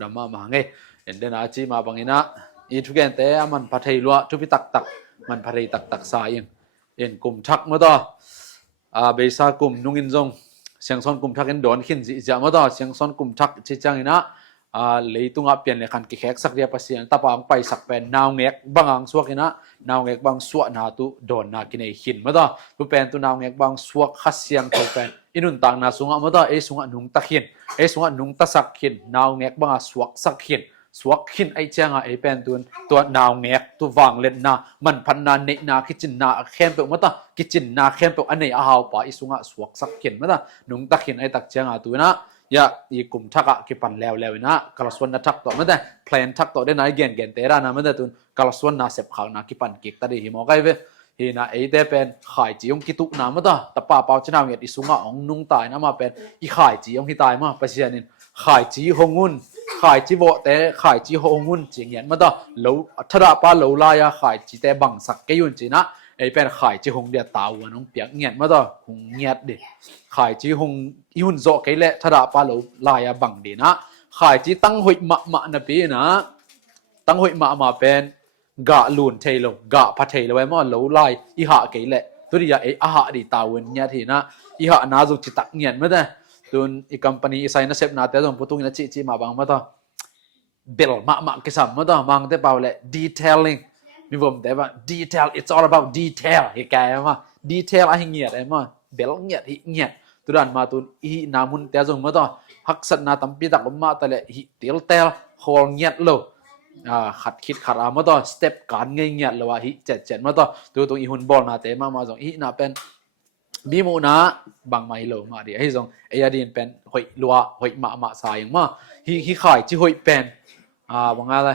ดำมาไงเห็นเดน่าจีมาบางอินะอีทุกแกนแต่มันพัทยลัวทุพิตักมันพัทยตักสายเอ็นกลุ่มทักมาต่อเบซ่ากลุ่มนุ่งอินจงเสียงซ้อนกลุ่มทักเอ็นโดนขึ้นสิจะมาต่อเสียงซ้อนกลุ่มทักชิจังอินะเลยตุงเปลี่ยนเลยคันกิแขกสักเดียบเสียงตะปางไปสักเป็นนาวเงกบางสวกินะนาวเงกบางสวนาตุโดนนากินไอหินมาต่อตุเป็นตัวนาวเงกบางสวกขัดเสียงเขาเป็นอินุนต่างนาสุงมาต่อสุงนุงตะหินสุงนุงตะสักหินนาวเงกบางสวกสักหินสวกหินไอเจ้าเป็นตัวนาวเงกตัววางเล่นนามันพันนาเนนาคิจินนาเข้มเปมาต่อคิจินนาเข้มเปอันไหนอาหาวป่าสุงสวกสักหินมาต่อนุงตะหินไอตักเจ้าตัวนะยาอีกลุ่มทักกิปันแล้วนะกลสวนนัทักต่อไม่ได้เพลนทักต่อได้นายเกนเตรานะไม่ได้ตุนกลสวนนาเสพข่าวนากิปันกิกตัดหิมอไกเวฮีนาไอเดเป็นขายจียงกิตุนาไม่ได้แต่ป้าเปาชนะเงียดิสุงะองนุ่งตายนะมาเป็นอีขายจียงที่ตายมาไปเสียนินขายจีหงุนขายจีโบแต่ขายจีหงุนจีเงียนไม่ได้เหลาทระป้าเหลาลายขายจีแต่บังสักเกยุนจีนะไอเป็นขายจีหงเดียตาวน้องเปียกเงียนไม่ได้หงเงียดดิขายจีหงยุ่นโจกเลยทระป้าเหลาลายบังดีนะขายจีตั้งหุ่ยมานะปีนะตั้งหุ่ยมาเป็นกะลูนเทลกะพัทเทลไว้มาเหลาลายอีหะเกเลยตัวนี้ไออาหะดีตาวันเนี่ยทีนะอีหะน่าจุจิตักเงียนไม่ได้ตุนอีคัมปานีไซน์นัสเซปนาเตอร์ตรงพุทุงนัดจีมาบังมาต่อเบลมากิสามมาต่อมังเตเปล่าเลย detailing มีผมแต่ว่า detail it's all about detail เฮ้ยแกมา detail อะไรเงียดไอ้มาเบลเงียดเงียดตุดันมาตุนอีนามุนเตจงมาต่อฮักษณะตั้มปีตักมาแต่ละฮิเตลเตลโฮลเงียดโลขัดคิดขัดอามาต่อสเต็ปการเงียดเลยว่าฮิเจ็ดมาต่อตัวตรงอีหุ่นบอลนาเตมาจงอีน่าเป็นบีมูนะบางไม่โลมาดิไอ้จงไอ้ยาดินเป็นหอยลัวหอยมาสายมาฮิขายจีหอยเป็นบางอะไร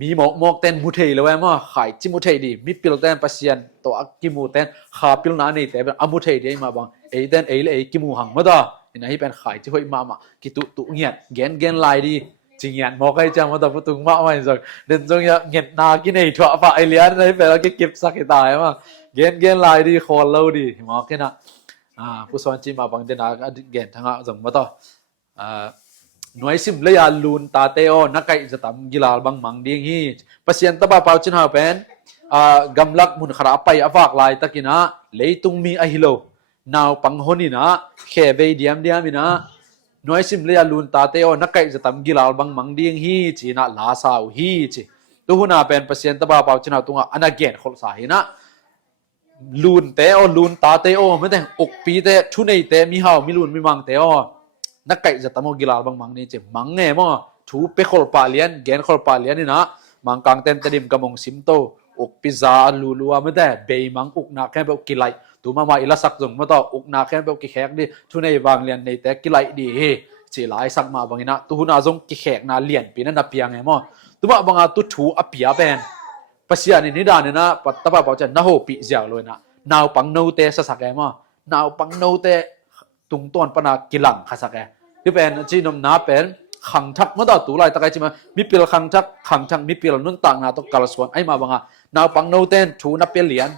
มีหมอกเต้นมุเทยเลยว่ามาขายจิมุเทยดีมีปิลเต้นปัสยันตัวกิมูเต้นขาปิลนานี่แต่เป็นอมุเทยดีมาบางไอ้เต้นไอ้เลยกิมูหังมาต่อนี่ให้เป็นขายจีหอยมากิตุเงียดเกนลายดีจริงเงียดหมอกไอ้จังมาต่อพุตุงมาไม่จงเดินจงเงียดนากินไอ้ถั่วฟ้าไอ้เลี้ยนไอ้เป็นแล้วก็เก็บสักให้ตายมาเกนลายดีคอเล่าดีหมอกแค่น่ะผู้สอนจีมาบางเดนาเกนทั้งจงมาต่อหน่วยซิมเลยาลูนตาเตโอนักไก่จะทำกีฬาบางมังดีงี้ปัสยันตบ้าเปล่าชนะเป็นกำลักมุนขราไปอฟากลายตะกินะเลยตุงมีอหิโลนาวปังฮนินะแค่เบย์เดียมมินะหน่วยซิมเลยาลูนตาเตโอนักไก่จะทำกีฬาบางมังดีงี้จีน่าลาสาวฮีจีตัวหัวหน้าเป็นปัสยันตบ้าเปล่าชนะตัวอันนั้นเกนคนสาหินะลูนเตโอลูนตาเตโอไม่แต่อกปีเตชุนไอเตมีเฮามีลูนมีมังเตโอนักไก่จะทำกีฬาบางมังนี่เจ็บมังเง่มั้งถูไปขลปาเลียนเกนขลปาเลียนนี่นะมังกังเต็มเต็มกำมงซิมโตอกพิซซ่าลูลัวไม่ได้เบย์มังอุกนักแค่แบบกิไลตัวมาอิลาสักจงมาต่ออุกนักแค่แบบกิแขกดิทุนในบางเลียนในแต่กิไลดีเฮจีหลายสักมาบางนะตัวหุ่นอาจงกิแขกนาเลียนปีนั้นนับเพียงไงมั้งตัวมาบางตัวถูอภิยาเป็นปัสยานี่นิดานี่นะปัตตาบ้าจะน่าโหปีเจ้าเลยนะนาวปังโนเตสสักไงมั้งนาวปังโนเตตุงต้นปนากิลังข้าสักไงที่เป็นจีนมนาเป็นขังทักเมื่อต่อตัวไรตะไคร้ใช่ไหมมีเปลือกขังทักมีเปลือกนุ่นต่างนาต้องกาลสวนไอ้มาบังอ่ะนาวปังโนเต้นถูนับเป็นเหรียญ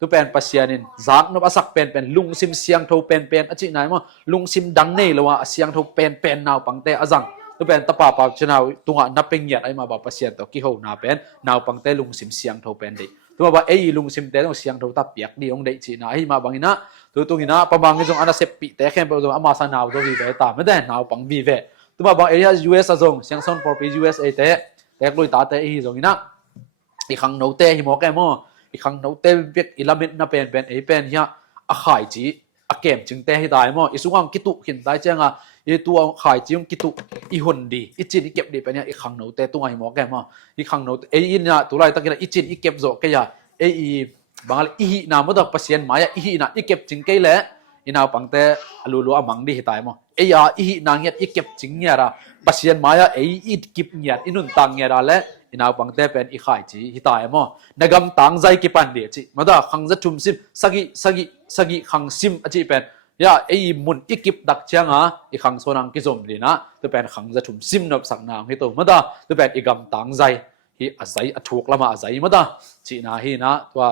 ตัวเป็นปัสยานินจากนบสักเป็นลุงซิมเสียงโทเป็นอจิไหนมั้งลุงซิมดังเน่เลยว่าเสียงโทเป็นนาวปังเตอจังตัวเป็นตะปาปาชนาวตัวนับเป็นเหรียญไอ้มาบอกปัสยาตัวกี่หูนาเป็นนาวปังเตลุงซิมเสียงโทเป็นดิตัวว่าไอ้ลุงซิมเตต้องเสียงโทตับเปียกดีองเดจีน่ะไอ้มาบังนะตัวตรงนี้นะประมาณนี้จงอันนั้นเสพปีแต่แค่เป็นจงอามาสนาวตัววีเวตาไม่ได้นาวปังวีเวตัวบางเอเรีย US จงเสียงส่ง for USA แต่ลุยตาแต่อีจงนี้นะอีกครั้งโน้ตเตหิมอกแกมั้งอีกครั้งโน้ตเตเวกอิลามิดน่าเป็นไอเป็นเฮียอาขายจีอาเกมจึงเตให้ได้มั้งอีสุกังกิตุขินได้เจ้าอีตัวขายจีงกิตุอีหุ่นดีอีจินอีเก็บดีเป็นเนี่ยอีกครั้งโน้ตเตตัวหิมอกแกมั้งอีกครั้งโน้ตเออินเนี่ยตัวไรตะกี้อีจินอีเก็บโจกแกยาเอบางอีหีนามุดปัสยันมายาอีหีนาอีเก็บจึงแกเลยอินาปังเตลูอามังดีให้ได้มั้งเอียอีหีนางเงียอีเก็บจึงเนี่ยระปัสยันมายาอีกิบเงียอินุนตังเงียระเลยอินาปังเตเป็นอีขายจีให้ได้มั้งนักกำตังใจกิปันเดียจีมาดาขังจะทุ่มซิมสกิขังซิมอจิเป็นยาไอมุนอีกิบดักเชียงอีขังโซนังกิจมดีนะตัวเป็นขังจะทุ่มซิมนับสังนามให้ตัวมาดาตัวเป็นอีกำตังใจฮีอาศัยถูกละมาอาศัยมาดาจีน่าฮีนะตัว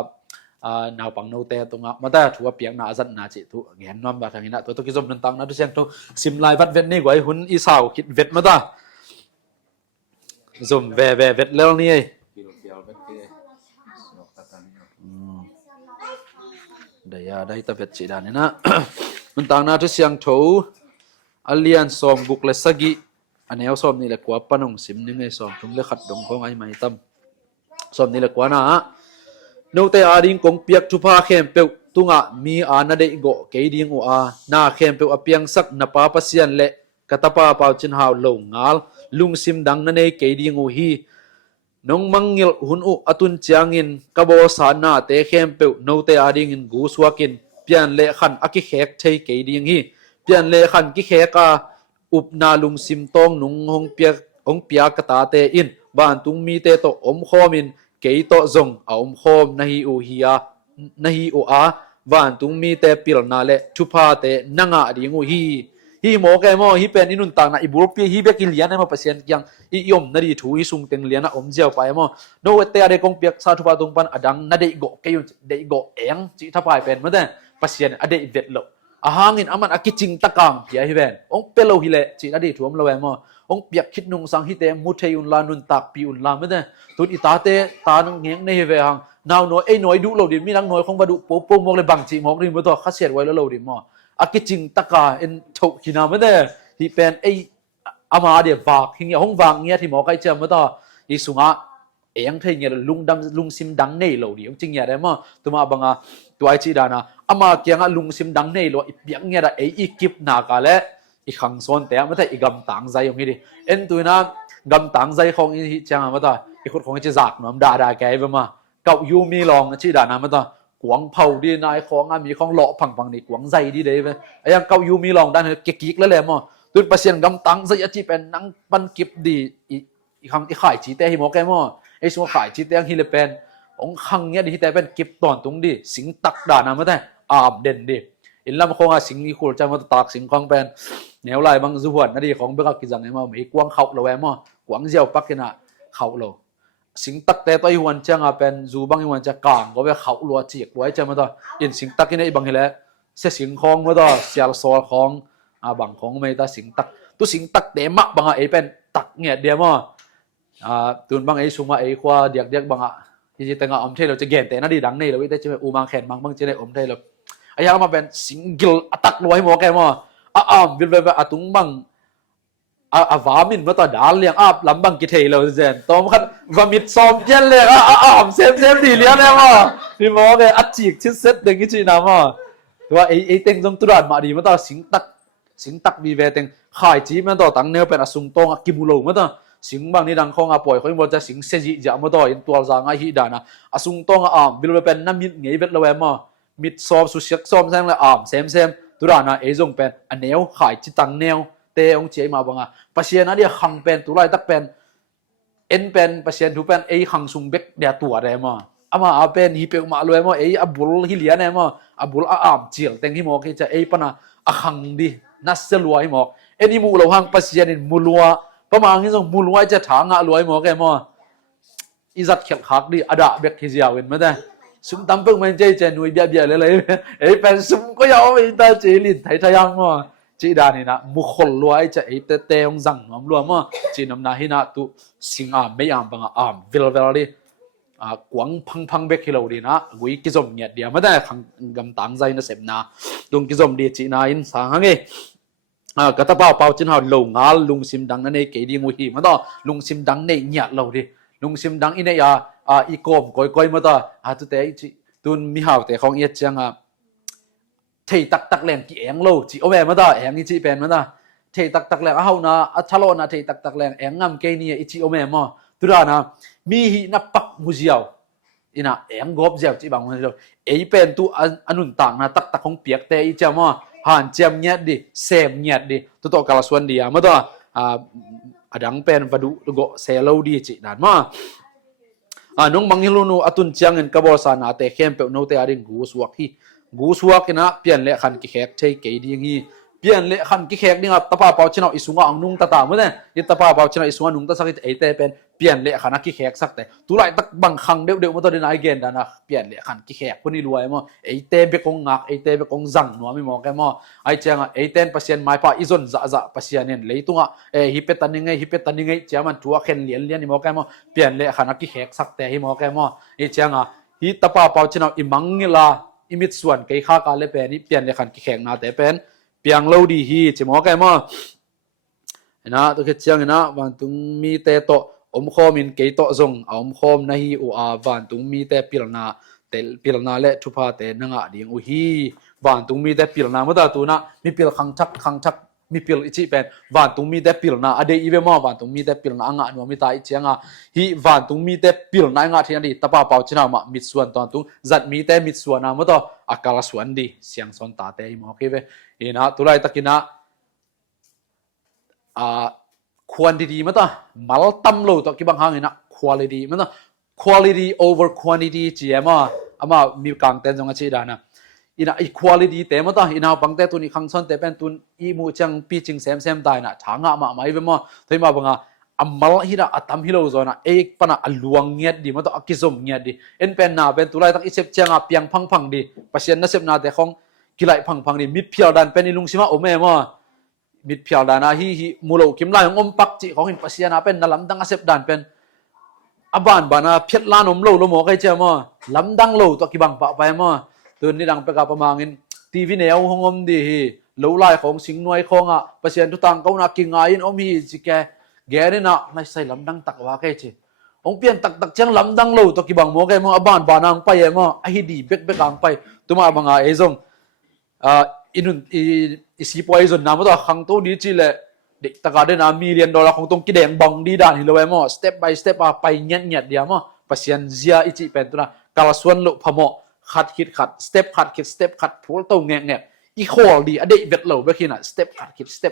นาวปังโนเตตรงอ่ะมาได้ถือว่าเปียกหนาจันนาจิตุเงี้ยน้อมบาทางนี้นะตัวกิจมนันตังนะทุกเสียงตัวซิมไลวัดเวทนี่ไว้หุ่นอีสาวคิดเวทมาได้ zoom ve vet lel ni ai daya dai ta vet chi dan na mun tang na tu siang tho alian som guk le sagi aneu som ni le kwa panong sim ni ngai som tum le khat dong khong ai mai tam som ni le kwa na no te ading kong piak chu pha khem pe tunga mi ana de go ke ding o a na khem pe apiang sak na pa pasian le katapa pau chin hau lo ngal lung sim dang na nei ke ding o hi nong mangil hun u atun chiangin kabo sa na te khem pe no te ading in gu swakin pian le khan aki khek thei ke ding hi pian le khan ki kheka up na lung sim tong nung hong pia kata te in ban tung mi te to om khomin ke to zong a om khom nahi u hiya nahi u a van tung mi te pil na le thupa te nanga ding u hi mo ke mo hi pen inun tang na ibur pi hi bekil lian ma pasien kyang i yom na ri thu hi sung teng lian na om jiao pai mo no te ade kong piak sa thupa tung pan adang na de go ke de go eng chi thapai pen ma de pasien ade vet lo a hangin aman akiching takang pia hi ben ong pelo hi le chi na di thuam lo mo ong piak khit nung sang hi te mu thei un la nun tak pi un la ma de tun i ta te ta nang ngeng nei ve hang nào nói ấy nói đủ lâu đi mi đang nói không vào đủ bố bố mong lên bằng chị mong đi mới to khát sệt quay lâu đi mà kinh taka en thâu khi nào mới đây thì pen ấy ama để vạc hình như không vàng nghe thì mò cái chém mới to đi xuống á em thấy nghe là lung sim đắng này lâu đi ông chính nghe đấy mà tụi mà bằng tụi ai chỉ đàn ama kia ngã lung sim đắng này lâu biết nghe là ấy ekip nào cả lẽ khăng son té mới thấy gầm tang dây ông đi en tụi nó gầm tang dây không ý chăng mới to khốt không chỉ giặc nó đà cái vậy mà cậu yu mi long chỉ đàn nào mà ta quảng phâu đi này khoang mi khoang lọ phẳng phẳng này quảng dày đi đấy vậy ấy cậu yu mi long đàn kẹt kẹt lấy mà tôi bắt xem gam tăng dây chỉ bên năng ban kịp đi khang khải chỉ té hi một cái mà ấy số khải chỉ té hi le pen ông khang nhá đi té bên kịp toàn tung đi xính tắc đàn nào mà ta đền đi in làm khoang xính đi khổ cho mà tạc xính khoang pen nếu lại bằng du huấn nó đi khoang biết cái rằng mà mấy quảng khẩu rồi em mà quảng giàu bắc cái nào khẩu rồi sinh tắc té tôi hoàn chang pen dù bằng hoàn chang càng có vẻ khẩu lúa chiết lúa chăng mà thôi in sinh tắc cái này bằng cái sẽ sinh khong mà thôi xel soi khong bằng khong mấy ta sinh tắc tu sinh tắc té mắc bằng ấy pen tắc nghe đẹp mà tuần bằng ấy sung ấy khoa điạc điạc bằng thì tên ông thấy là chỉ ghen té nó đi đắng này là biết đấy chứ u mang khen bằng chỉ này ông thấy là ấy mà pen sinh gil tắc lúa mà cái mà biết về tung bằng vả mình mà tao đá liền lắm bằng cái thầy rồi rèn tao khăn và mít xòm chân liền xem đi liền em à thì mà cái chịt chết xét đến cái chuyện nào mà và ấy tên trong tu đoàn mà đi mà tao xính tắc vì về tên khai chí mà tao tăng nêu bên sung tông kim bù mà tao xính bằng đi đằng không bồi khối một cái xính xe dị dạ mà tao in tua ra ngay hi đàn sung tông vì là bên năm mít nghĩ biết lâu em mà mít xòm su siết xòm xem là xem tu đoàn ấy dùng bên nếu khai chí tăng nêu te ông chế mà bằng pasien đi khăng pen tu lại tắc pen en pen pasien tu pen ấy khăng sung bek dia tua đấy mà ama pen hi pe ma lo mà ấy abul hi lian mà abul chiang teng hi mo cái cha ấy pana khăng đi nasel lo hi mo eni mu lo hang pasien in mulwa pamang hi song mulwa cha thang a lo hi mo cái mà izat khel khak đi ada bek hi jiao in mà đây sum tam pung men chơi nuôi bia lấy ấy pen sum có yaw mi ta chế lin thấy thayang mà chỉ đàn này na mu khol loài cha ấy te ông rằng nó luôn mà chỉ nằm na hina tu sinh mấy bằng vel đi quăng phăng bek kilo đi na gui cái dòng nhật dia mà đây khang gam tang dây nó xem na dung cái dòng đi chỉ na in sang hang ấy cái ta bao trên hào lồng ngá lung sim đắng này cái đi ngồi hi mà đó lung sim đắng này nhạt lâu đi lung sim đắng in này i com coi mà đó tu te chỉ tuân mi hào te không yết chăng thầy tắc lẹn chị em lâu chị ôm em mà ta em như chị bèn mà ta thầy tắc lẹn hậu na thalo na thầy tắc lẹn em ngam cây ni chị ôm em mà tu ra na mi hi na pak muziao ina em gop gieo chị bằng muziao ấy pen tu anun tang na tắc không piak te i chama han chem nhet đi xem nhet đi tu to kala suan dia mà ta adang pen vadu go se lâu đi chị đàn mà nong manghilunu atun chiang en kabor sa na te khem pe no te aring gu suak hi gu suak na pian le khan ki khek thei ke ding hi เปลี่ยนเละขันกิแขกนี่ครับตะป้าเปาชนะอิสุงอ่างนุ่งตะตาเมื่อเนี่ยยิตะป้าเปาชนะอิสุงอ่างนุ่งตะสักไอเตเป็นเปลี่ยนเละขันกิแขกสักแต่ตุไลตักบังคังเดี๋ยวมาตัวเดินไอเกนดานะเปลี่ยนเละขันกิแขกคนนี้รวยมั้งไอเตเบกงงักไอเตเบกงจังนัวไม่มองแกมั้งไอเจ้าไอเตนปัสยานไม้ป้าอีจนจะปัสยานเนี่ยเลยตัวฮิปเปตันยังไงเจ้ามันทัวเข็นเลี้ยนนี่มองแกมั้งเปลี่ยนเละขันกิแขกสักแต่ฮิมองแกมั้งไอเจ้าฮิตะป้าเปาชนะอิมังนี่ละอิมิตส่วนไก่ข้ากาเลเป็นนี่เปลี่ยนเละขันกิแขกนาแต่เป็นเปียงเล่าดีฮีจะมองแกมั้งนะตัวเชียงนะวันตุงมีเตโตอมโคมินเกยโตซงอมโคมนะฮีอูอาวันตุงมีเตปิลนาเตปิลนาเละทุพาเตนังอะดิงอูฮีวันตุงมีเตปิลนาเมื่อตาตัวนะมีปิลขังชักมีปิลอิจิเป็นวันตุงมีเตปิลนาอเดอีเวมาวันตุงมีเตปิลนาอ่ะนัวมีตาอิจิงอ่ะฮีวันตุงมีเตปิลนาอ่ะที่นั่นดิตะป้าเปาชนะมามิดส่วนตอนตุงจัดมีเตมิดส่วนนะเมื่อตาอากาศส่วนดีเสียงส่วนตาเตอีมอเคเวอีนะตุไลตะกินะquantity มั้งต่อมาลตั้มโลตัวกี่บางครั้งนะ quality มั้งต่อ quality over quantity จีเอ็มอ่ะมีการเต้นจงอาชีพด้านนะอินะ quality เต็มมั้งต่ออินะบางแต่ตัวนี้ครั้งซ้อนแต่เป็นตัวอีมูจังปีจิงเซมได้นะทางอ่ะมาไม่เป็นมั้งที่มาบังอ่ะมาลฮินะอัตมฮิโลโซนะเอกปนะลวงเงียดดีมั้งต่ออักกิซมเงียดดีเอ็นเป็นนะเป็นตัวไรตั้งอิเซปเชียงอ่ะเปียงพังดีปัจจัยนั้นเซปนาแต่ของกิไลพังดีมิดเพียวดันเป็นอิลุงชิมาโอเม่มั้งมิดเพียวดานะฮีมูโลกิมลายของอมปักจิของหินปัสยานาเป็นนลำดังอาเซบดานเป็นอบานบานาเพียรลานอมโลโลโมใครเจ้ามั้งลำดังโลตัวกิบังปะไปมั้งตัวนี้ดังไปกับประมาณทีวีแนวของอมดีฮีโลลายของสิงหน่วยของอ่ะปัสยานทุตังเขานักกิงไงอมฮีจิแกนี่นะไม่ใช่ลำดังตักว่าใครเจ้าองเปลี่ยนตักเชียงลำดังโลตัวกิบังโมใครมั้งอบานบานังไปมั้งไอ้ฮีดีเบกอังไปตัวมาบังไอ้ซงisi poison na mo to khang to ni chi le de taka de na $1 million khong tong kideng bang di dan hi lo mo step by step a pai nyat dia mo pasian zia ichi pen tu na kalaswan lo phamo khat step khat phul to ngek i khol di ade vet lo be khina step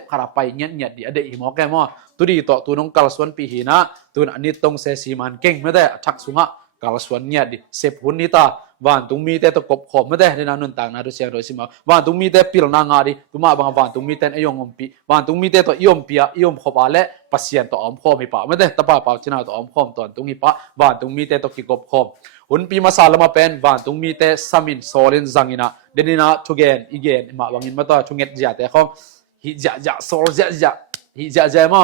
khat a pai nyat di ade hi mo ke mo tu di to tu nong kalaswan pi hi na tu na ni tong se si man keng me de thak sunga kalaswan nyat di sep hun ni taวันตุงมีแต่ตะกบขอบไม่ได้ในนั้นต่างนาดูเสียงโดยสิมาวันตุงมีแต่ปิลนางาดิตุมาบางวันตุงมีแต่อยงอมปีวันตุงมีแต่ตัวยมปียมขบาและปัสยันตัวอมขอมให้ปะไม่ได้ตะป้าเปล่าชนะตัวอมขอมตอนตุงหิปะวันตุงมีแต่ตัวกิกบขอมหุ่นปีมาสาลมาเป็นวันตุงมีแต่สามินโซลินจังอินะเดนินะทุเกนอีเกนมาบางอินมาตัวทุเงตจ่าแต่เขาฮิจ่าโซลจ่าฮิจ่ามา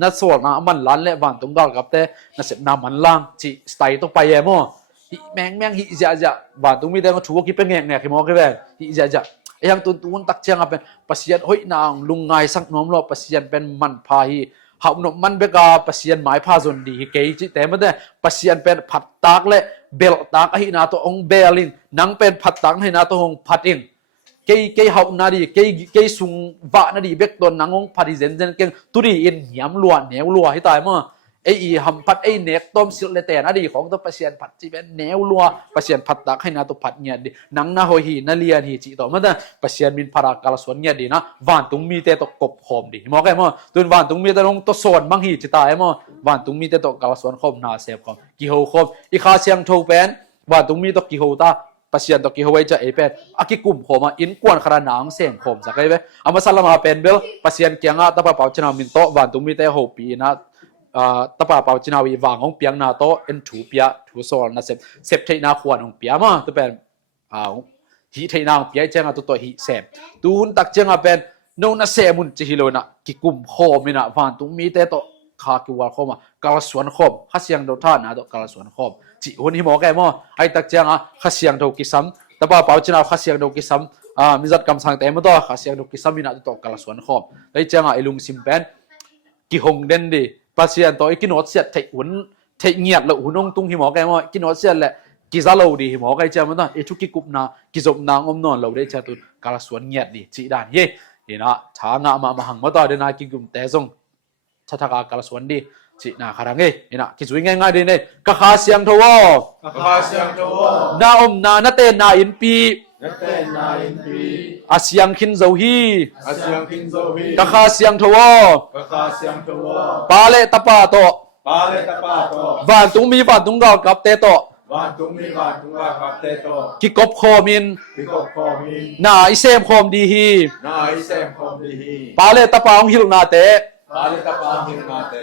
นัดโซลนะมันล้านและวันตุงดอลกับแต่นัดเสพน้ำมันล่างจีสไตล์ต้องไปเยอะมั้งแมงฮิจ่าบาตุงมีแต่ก็ชัวร์คิดเป็นแง่ขี้มอกี่แบบฮิจ่ายังตุนตักเชียงเป็นปัสยันห้อยนางลุงไงสักน้อมรอปัสยันเป็นมันพาฮีหาหนุ่มมันเบกาปัสยันหมายพาจนดีเกยจิแต่ไม่ได้ปัสยันเป็นผัดตากและเบลตากให้นาตัวองเบลินนังเป็นผัดตากให้นาตัวองผัดเองเกยหานาดีเกยสุงวะนาดีเบกตัวนังองผัดดิเซนเก่งตุดีอินหยำล้วนเหนียวล้วนให้ตายมั้งไอ้หำผัดไอ้เน็กต้มสิเลแต่นาดีของตัวปัสยันผัดจีเป็นแนวลัวปัสยันผัดตากให้นาตัวผัดเงียดีนังนาหอยหีนาเลียนหีจีต่อมาแต่ปัสยันมินพารากาลสวนเงียดีนะวันตุงมีแต่ตัวกบหอมดีมองแค่มั้งตัววันตุงมีแต่ลงตัวโซนบางหีจีตายมั้งวันตุงมีแต่ตัวกาลสวนหอมนาเซฟหอมกิโฮหอมอีข้าเชียงโชเป็นวันตุงมีตัวกิโฮตาปัสยันตัวกิโฮไว้จะเอเป็นอากิกุมหอมอินกวนขนาดหนังเสียงหอมสักไอ้เว้อามาสลามาเป็นเบลปัสยันเกียงอ่ะตะปะเป่าชนะมินโตวันตุงมีแต่หอปีนะตะปาเปาจินาวีวางของเปียงนาโตเอ็นถูเปียถูโซลนะเซฟเทนาขวานของเปียมาตัวเป็นฮีเทนาของเปียเจ้าตัวฮีเซฟตูนตักเจ้าเป็นโนนัสเซมุนจิฮิโลนะกิกุมโคมินะวันตุงมีแต่ตัวคากิวาโคมากาลสวนโคมข้าเสียงโดท่านะตัวกาลสวนโคมจิหุนฮิโมแกมอไอตักเจ้าข้าเสียงโดกิซัมตะปาเปาจินาข้าเสียงโดกิซัมมิจัดกำสังแต่เมื่อตัวข้าเสียงโดกิซัมมินะตัวกาลสวนโคมไอเจ้าไอลุงซิมเป็นกิฮงเดนดีปัสยันตัวกินหัวเสียดเทหุ่นเทเงียดแล้วหุ่นองตุงหิมอแกมั้งกินหัวเสียดแหละกิซาโลดีหิมอแกเจ้ามันต้องชุกิกุบนากิจบนางอมนอนเราได้เจ้าตุนกาลสวนเงียดดีจีดานเย่นะช้างะมาหังมาต่อเดินนากิกุมแต่ทรงชัตกากาลสวนดีจีนาคารังนะกิจวิง่ายๆดีเนี่ยกะขาเสียงทวนาอมนาเตนาอินปีอาเสียงขินโซฮีกะขาเสียงทวปาเลตปาโตวันตุงมีวันตุงกอกับเตโต วันตุงมีวันตุงว่ากับเตโต กิกบโคมิน พิกบคอมี นาอิเซมโคมดีฮี นาอิเซมคอมดีฮี ปาเลตะปาองฮิลนาเต ปาลิตาปาหินมาเต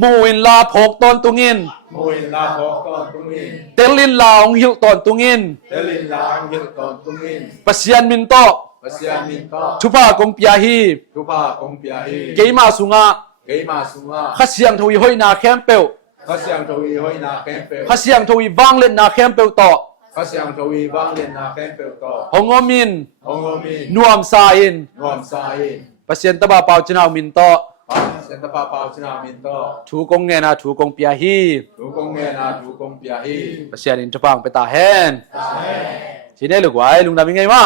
มูอินลาพกตอนตุงิน มุยลาโฮกอนตุงิน เตลินลาองฮิลตอนตุงิน เดลินลางหิลกอนตุงิน ปัสยันมินโต ปัสยามินก็ ทุพากงปยาฮี ทุพากงปียฮี เกยมาสุงา เกยมาสุงา ขะเสียงทวีหอยนาแคมเปล ข้าเสียงทวีหอยนาแคมเปล ขะเสียงทวีวังเล่นนาแคมเปลต่อ ข้าเสียงทวีบ้างเล่นนาแคมเปลก็ หงอมิน องโอมี นวมซาอิน นวมสาย ปัสยันตะบาเปาจนาวมินโต ปัสเซนตปาปาวชนามินโต ถูกงเงนาถูกงปยาฮี ทุกงเงนาทุกงปียฮี ปัสยันอินทะปังไปตาแฮนทีนี้ลูกไว้ลุงดำยังไงมา